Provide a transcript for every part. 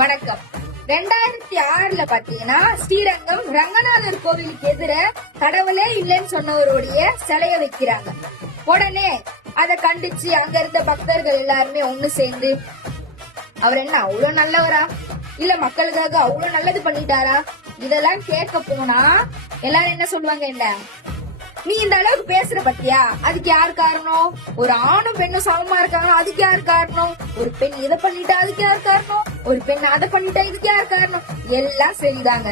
வணக்கம். 2006ல பாத்தீங்கன்னா ஸ்ரீரங்கம் ரங்கநாதர் கோவிலுக்கு எதிர கடவுளே இல்லைன்னு சொன்னவருடைய சிலைய வைக்கிறாங்க. உடனே அதை கண்டிச்சு அங்க இருந்த பக்தர்கள் எல்லாருமே ஒண்ணு சேர்ந்து அவர் என்ன அவ்வளவு நல்லவரா, இல்ல மக்களுக்காக அவ்வளவு நல்லது பண்ணிட்டாரா, இதெல்லாம் கேட்க போனா எல்லாரும் என்ன சொல்லுவாங்க, என்ன நீ இந்த அளவுக்கு பேசுற பத்தியா, அதுக்கு யார் காரணம்? ஒரு ஆணும் பெண்ணும் சமமா இருக்காங்க, அதுக்கு யார் காரணம்? ஒரு பெண் இதை பண்ணிட்டா அதுக்கு யார் காரணம்? ஒரு பெண் அதை பண்ணிட்டா இதுக்கு யார் காரணம்? எல்லாம் சரிதாங்க.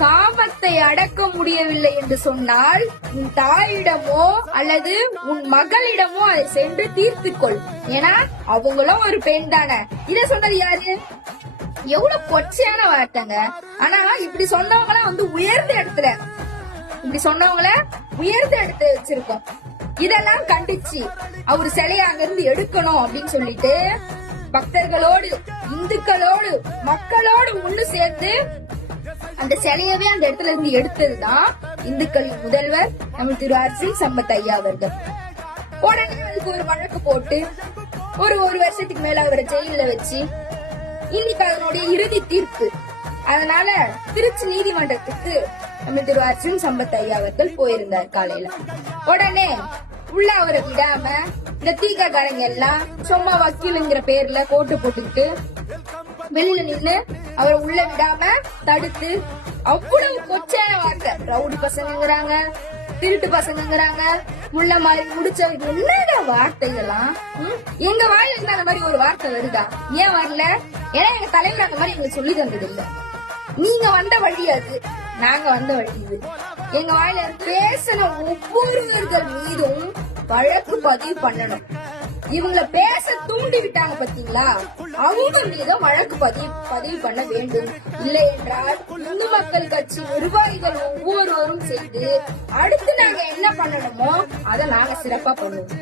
காமத்தை அடக்க முடியவில்லை என்று சொன்னால் உன் தாயிடமோ அல்லது உன் மகளிடமோ அதை சென்று தீர்த்துக்கொள். ஏன்னா அவங்களும் ஒரு பெண் தானே. இத சொன்னது யாரு? எவ்வளவு கொச்சையான வார்த்தைங்க. ஆனா இப்படி சொன்னவங்க உயர்ந்த இடத்துல வச்சிருக்கோம். இதெல்லாம் கண்டிச்சு அவரு சிலையை அங்க இருந்து எடுக்கணும் அப்படின்னு சொல்லிட்டு பக்தர்களோடு, இந்துக்களோடு, மக்களோடு ஒண்ணு சேர்ந்து அந்த சிலையவே அந்த இடத்துல இருந்து எடுத்ததுதான் இந்துக்களின் முதல்வர் நம்ம திரு அர்ஜுன் சம்பத் ஐயா அவர்கள். உடனே அதுக்கு ஒரு வழக்கு போட்டு ஒரு வருஷத்துக்கு மேல அவரை ஜெயில வச்சு இன்னைக்கு அதனுடைய இறுதி தீர்ப்பு. அதனால திருச்சி நீதிமன்றத்துக்கு நம்ம திரு அர்ஜுன் சம்பத் ஐயா அவர்கள் போயிருந்தார் காலையில. உடனே உள்ள அவரை விடாம இந்த தீக்காரங்க எல்லாம் சும்மா வக்கீலுங்கிற பேர்ல கோட்டு போட்டுக்கிட்டு வெளியில நின்னு அவரை உள்ள விடாம தடுத்து அவ்வளவு கொச்சையான வார்த்தை, ரவுடி பசங்கிறாங்க, திருட்டு பசங்கிறாங்க, முள்ள மாதிரி முடிச்ச என்னங்க வார்த்தைகள்லாம். எங்க வாயில இருந்து அந்த மாதிரி ஒரு வார்த்தை வருதா? ஏன் வரல? ஏன்னா எங்க தலைவர் அந்த மாதிரி எங்களுக்கு சொல்லி தந்தது இல்ல. நீங்க வந்த வழி அது, நாங்க வந்த வழி இது. எங்க வாயில பேசின ஒவ்வொருவர்கள் மீதும் வழக்கு பதிவு பண்ணணும். இவங்கள பேச தூண்டி விட்டாங்க பாத்தீங்களா, அவங்க மீதும் வழக்கு பதிவு பண்ண வேண்டும். இல்லை என்றால் இந்து மக்கள் கட்சி நிர்வாகிகள் ஒவ்வொருவரும் செய்து அடுத்து நாங்க என்ன பண்ணணுமோ அதை நாங்க சிறப்பா பண்ணுவோம்.